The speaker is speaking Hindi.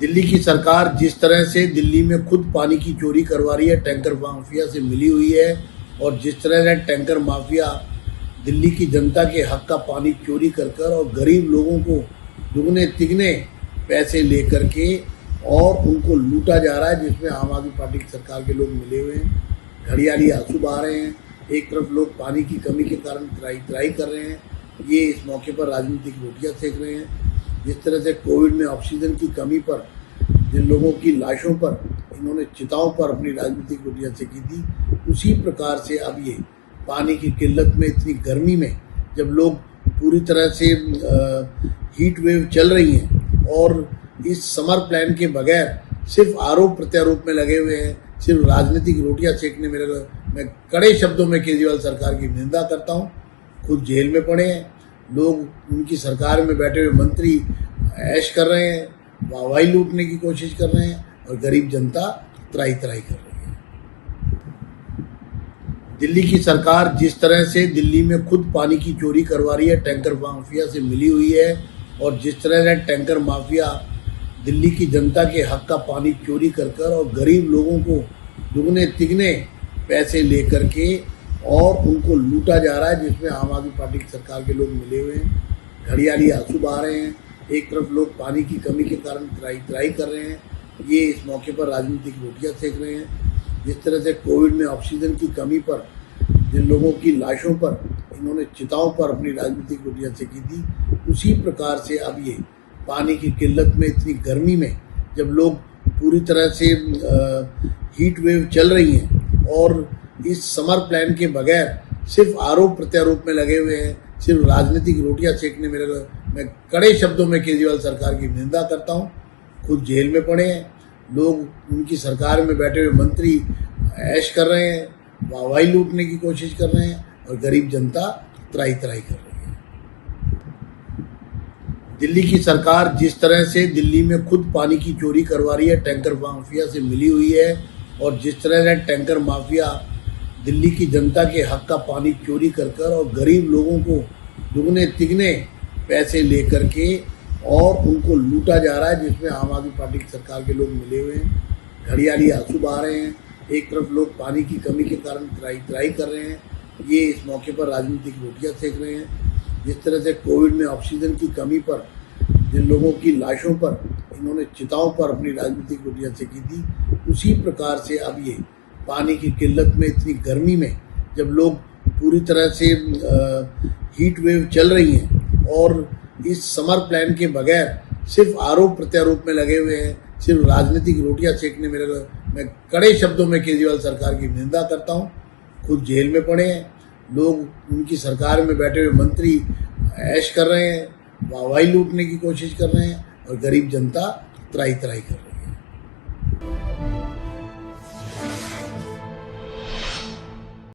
दिल्ली की सरकार जिस तरह से दिल्ली में खुद पानी की चोरी करवा रही है, टैंकर माफिया से मिली हुई है, और जिस तरह से टैंकर माफिया दिल्ली की जनता के हक का पानी चोरी कर कर और गरीब लोगों को दुगने तिगने पैसे लेकर के और उनको लूटा जा रहा है, जिसमें आम आदमी पार्टी की सरकार के लोग मिले हुए हैं। घड़ियाली आंसू बहा रहे हैं। एक तरफ लोग पानी की कमी के कारण त्राही कर रहे हैं, ये इस मौके पर राजनीतिक रोटियां सेक रहे हैं। जिस तरह से कोविड में ऑक्सीजन की कमी पर जिन लोगों की लाशों पर इन्होंने चिताओं पर अपनी राजनीतिक रोटियां सेकी थी, उसी प्रकार से अब ये पानी की किल्लत में, इतनी गर्मी में, जब लोग पूरी तरह से हीट वेव चल रही हैं और इस समर प्लान के बगैर सिर्फ आरोप प्रत्यारोप में लगे हुए हैं, सिर्फ राजनीतिक रोटियां सेकने में लगे। मैं कड़े शब्दों में केजरीवाल सरकार की निंदा करता हूं। खुद जेल में पड़े हैं लोग, उनकी सरकार में बैठे हुए मंत्री ऐश कर रहे हैं, वाहवाही लूटने की कोशिश कर रहे हैं, और गरीब जनता त्राही कर रही है। दिल्ली की सरकार जिस तरह से दिल्ली में खुद पानी की चोरी करवा रही है, टैंकर माफिया से मिली हुई है, और जिस तरह से टैंकर माफिया दिल्ली की जनता के हक का पानी चोरी कर कर और गरीब लोगों को दुगने तिगने पैसे लेकर के और उनको लूटा जा रहा है, जिसमें आम आदमी पार्टी की सरकार के लोग मिले हुए हैं। घड़ियाली आंसू बहा रहे हैं। एक तरफ लोग पानी की कमी के कारण त्राही कर रहे हैं, ये इस मौके पर राजनीतिक रोटियां सेक रहे हैं। जिस तरह से कोविड में ऑक्सीजन की कमी पर जिन लोगों की लाशों पर इन्होंने चिताओं पर अपनी राजनीतिक रोटियां सेकी थी, उसी प्रकार से अब ये पानी की किल्लत में, इतनी गर्मी में, जब लोग पूरी तरह से हीट वेव चल रही हैं और इस समर प्लान के बगैर सिर्फ आरोप प्रत्यारोप में लगे हुए हैं, सिर्फ राजनीतिक रोटियां सेकने में लगे। मैं कड़े शब्दों में केजरीवाल सरकार की निंदा करता हूं। खुद जेल में पड़े हैं लोग, उनकी सरकार में बैठे हुए मंत्री ऐश कर रहे हैं, वाहवाही लूटने की कोशिश कर रहे हैं, और गरीब जनता त्राही कर रही है। दिल्ली की सरकार जिस तरह से दिल्ली में खुद पानी की चोरी करवा रही है, टैंकर माफिया से मिली हुई है, और जिस तरह से टैंकर माफिया दिल्ली की जनता के हक का पानी चोरी कर कर और गरीब लोगों को दुगने तिगने पैसे लेकर के और उनको लूटा जा रहा है, जिसमें आम आदमी पार्टी की सरकार के लोग मिले हुए हैं। घड़ियाली आंसू बहा रहे हैं। एक तरफ लोग पानी की कमी के कारण त्राही कर रहे हैं, ये इस मौके पर राजनीतिक रोटियां सेक रहे हैं। जिस तरह से कोविड में ऑक्सीजन की कमी पर जिन लोगों की लाशों पर इन्होंने चिताओं पर अपनी राजनीतिक रोटियां सेकी थी, उसी प्रकार से अब ये पानी की किल्लत में, इतनी गर्मी में, जब लोग पूरी तरह से हीट वेव चल रही हैं और इस समर प्लान के बगैर सिर्फ आरोप प्रत्यारोप में लगे हुए हैं, सिर्फ राजनीतिक रोटियां सेकने में लगे। मैं कड़े शब्दों में केजरीवाल सरकार की निंदा करता हूं। खुद जेल में पड़े हैं लोग, उनकी सरकार में बैठे हुए मंत्री ऐश कर रहे हैं, वाहवाही लूटने की कोशिश कर रहे हैं, और गरीब जनता त्राही कर रही है।